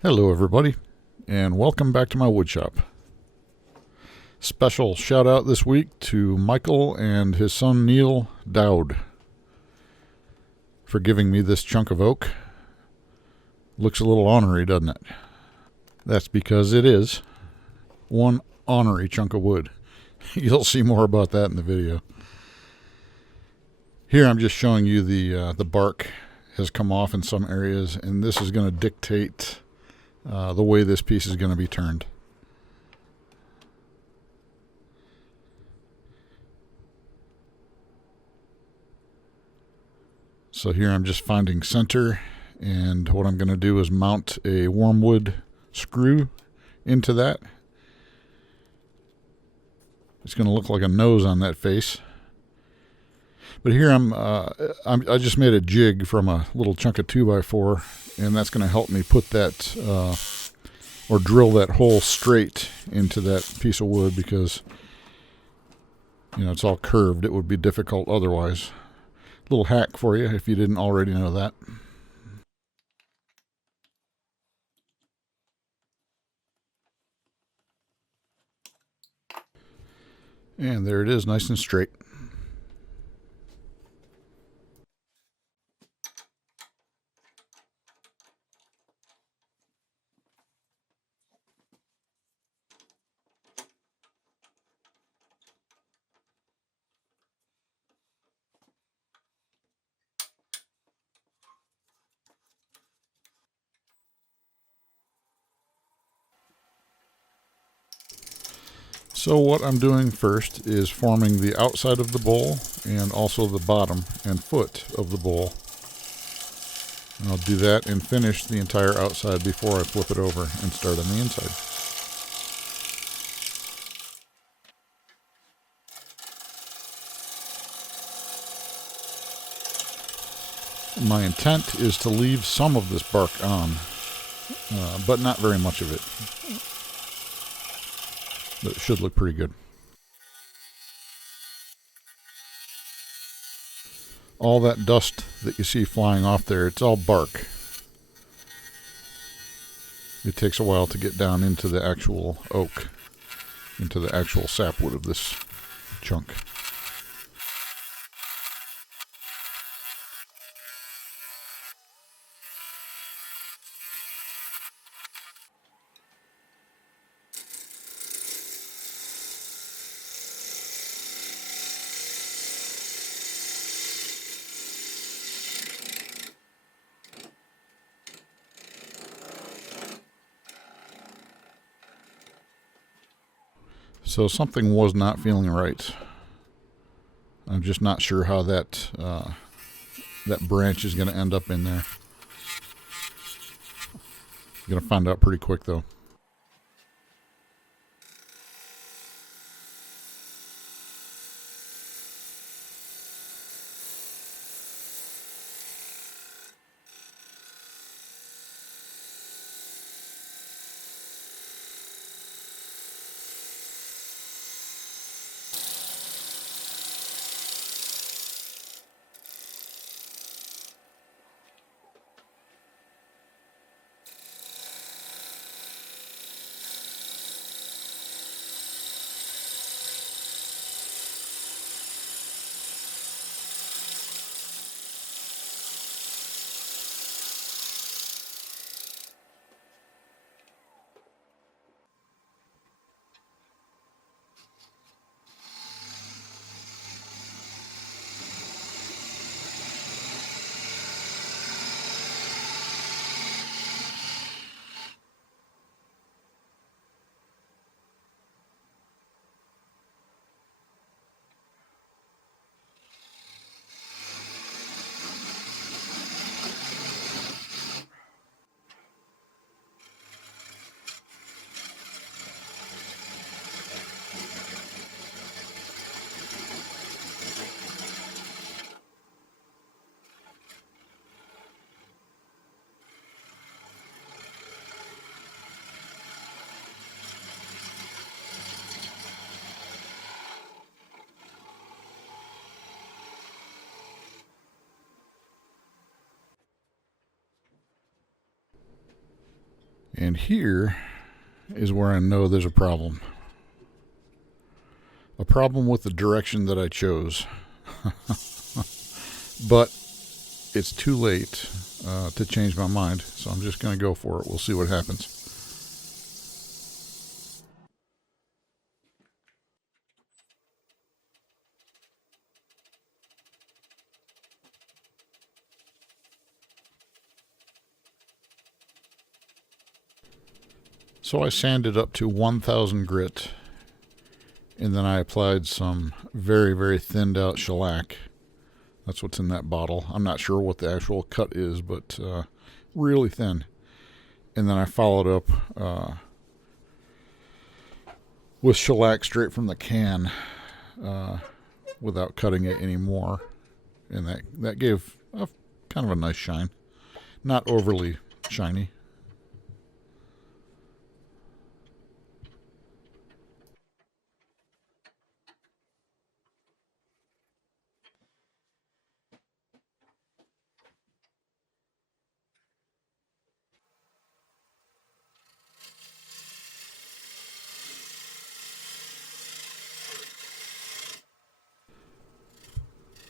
Hello everybody, and welcome back to my woodshop. Special shout out this week to Michael and his son Neil Dowd for giving me this chunk of oak. Looks a little ornery, doesn't it? That's because it is one ornery chunk of wood. You'll see more about that in the video. Here I'm just showing you the bark has come off in some areas, and this is going to dictate the way this piece is going to be turned. So here I'm just finding center, and what I'm going to do is mount a wormwood screw into that. It's going to look like a nose on that face. But here I just made a jig from a little chunk of 2x4, and that's going to help me put that or drill that hole straight into that piece of wood, because it's all curved. It would be difficult otherwise. Little hack for you if you didn't already know that. And there it is, nice and straight. So what I'm doing first is forming the outside of the bowl and also the bottom and foot of the bowl. And I'll do that and finish the entire outside before I flip it over and start on the inside. My intent is to leave some of this bark on, but not very much of it. But it should look pretty good. All that dust that you see flying off there, it's all bark. It takes a while to get down into the actual oak, into the actual sapwood of this chunk. So something was not feeling right. I'm just not sure how that branch is going to end up in there. I'm going to find out pretty quick though. And here is where I know there's a problem. A problem with the direction that I chose. But it's too late to change my mind, so I'm just going to go for it. We'll see what happens. So I sanded up to 1000 grit, and then I applied some very, very thinned out shellac. That's what's in that bottle. I'm not sure what the actual cut is, but really thin. And then I followed up with shellac straight from the can without cutting it anymore. And that gave kind of a nice shine. Not overly shiny.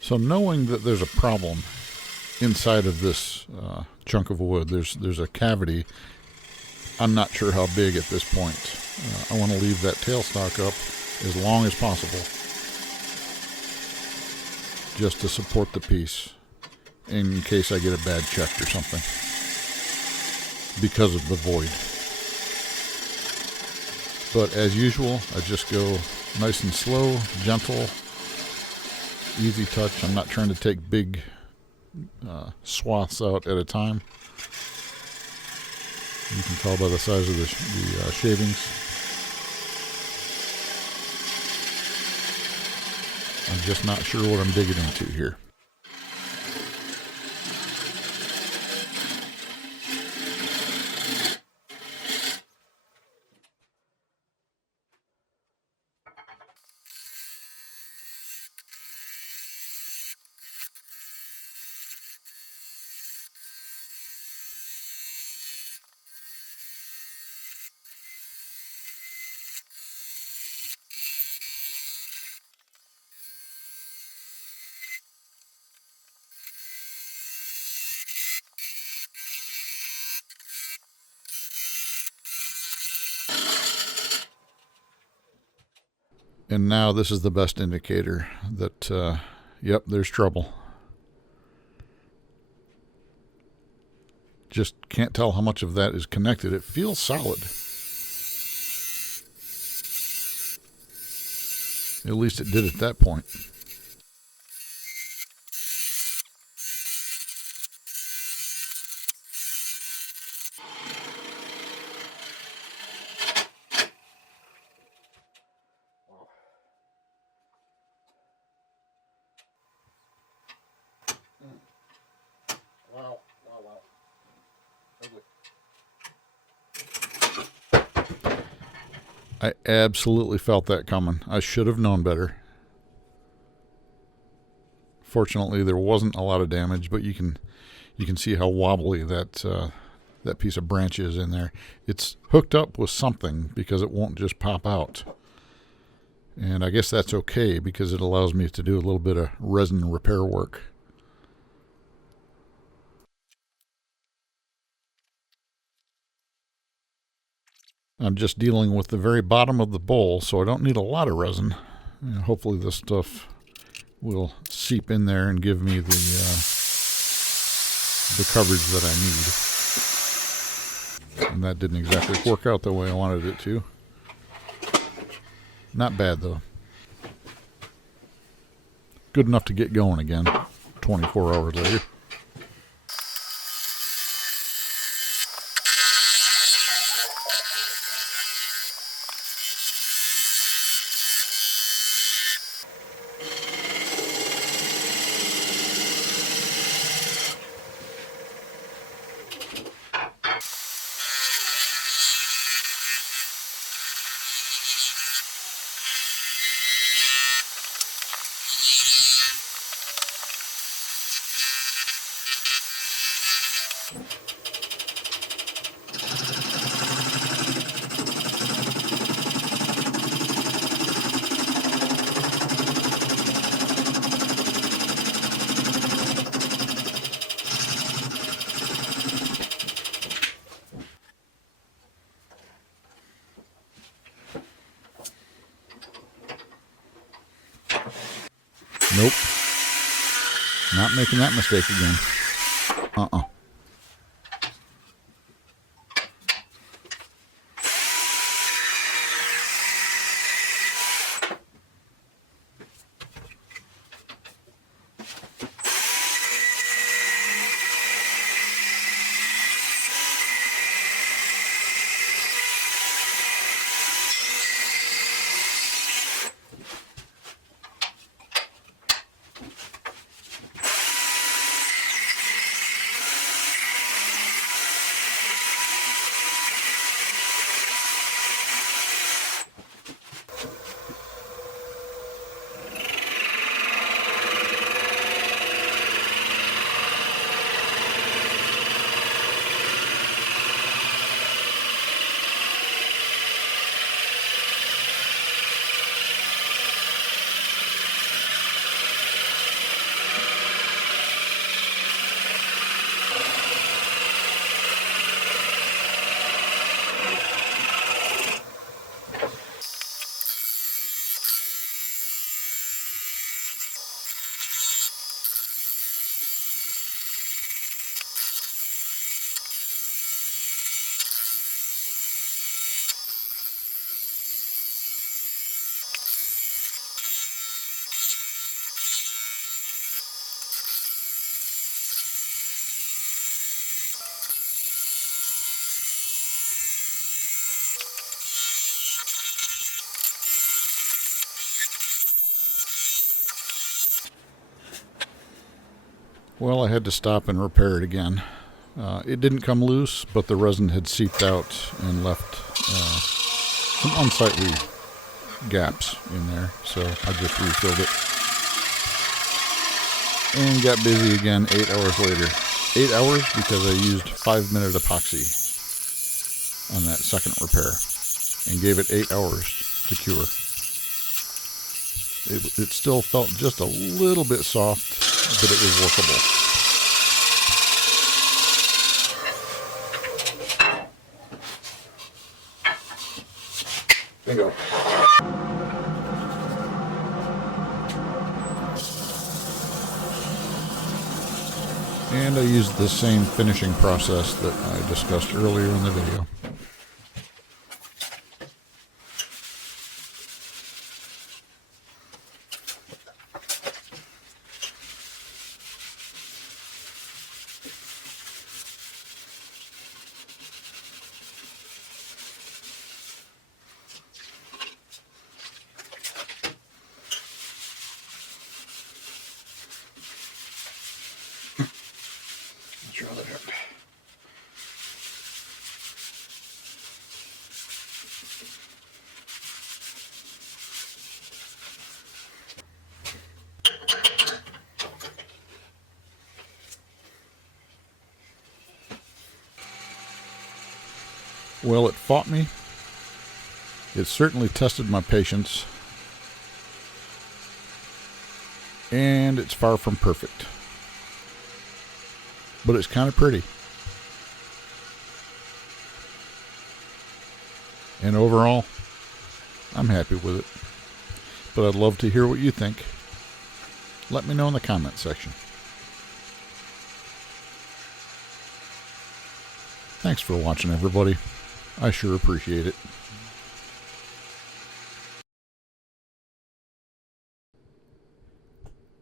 So knowing that there's a problem inside of this chunk of wood, there's a cavity. I'm not sure how big at this point. I want to leave that tailstock up as long as possible, just to support the piece in case I get a bad check or something because of the void. But as usual, I just go nice and slow, gentle, easy touch. I'm not trying to take big swaths out at a time. You can tell by the size of the shavings. I'm just not sure what I'm digging into here. And now this is the best indicator that, yep, there's trouble. Just can't tell how much of that is connected. It feels solid. At least it did at that point. Wow. I absolutely felt that coming. I should have known better. Fortunately, there wasn't a lot of damage, but you can see how wobbly that piece of branch is in there. It's hooked up with something because it won't just pop out. And I guess that's okay because it allows me to do a little bit of resin repair work. I'm just dealing with the very bottom of the bowl, so I don't need a lot of resin. And hopefully this stuff will seep in there and give me the coverage that I need. And that didn't exactly work out the way I wanted it to. Not bad though. Good enough to get going again 24 hours later. Nope. Not making that mistake again. Uh-uh. Well, I had to stop and repair it again. It didn't come loose, but the resin had seeped out and left some unsightly gaps in there, so I just refilled it. And got busy again 8 hours later. 8 hours because I used 5-minute epoxy on that second repair and gave it 8 hours to cure. It still felt just a little bit soft, but it was workable. Bingo. And I used the same finishing process that I discussed earlier in the video. Try that out. Well, it fought me. It certainly tested my patience. And it's far from perfect. But it's kind of pretty. And overall, I'm happy with it. But I'd love to hear what you think. Let me know in the comment section. Thanks for watching, everybody. I sure appreciate it.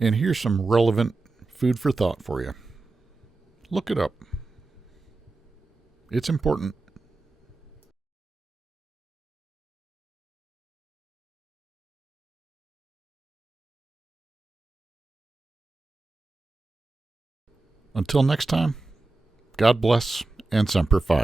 And here's some relevant food for thought for you. Look it up. It's important. Until next time, God bless and Semper Fi.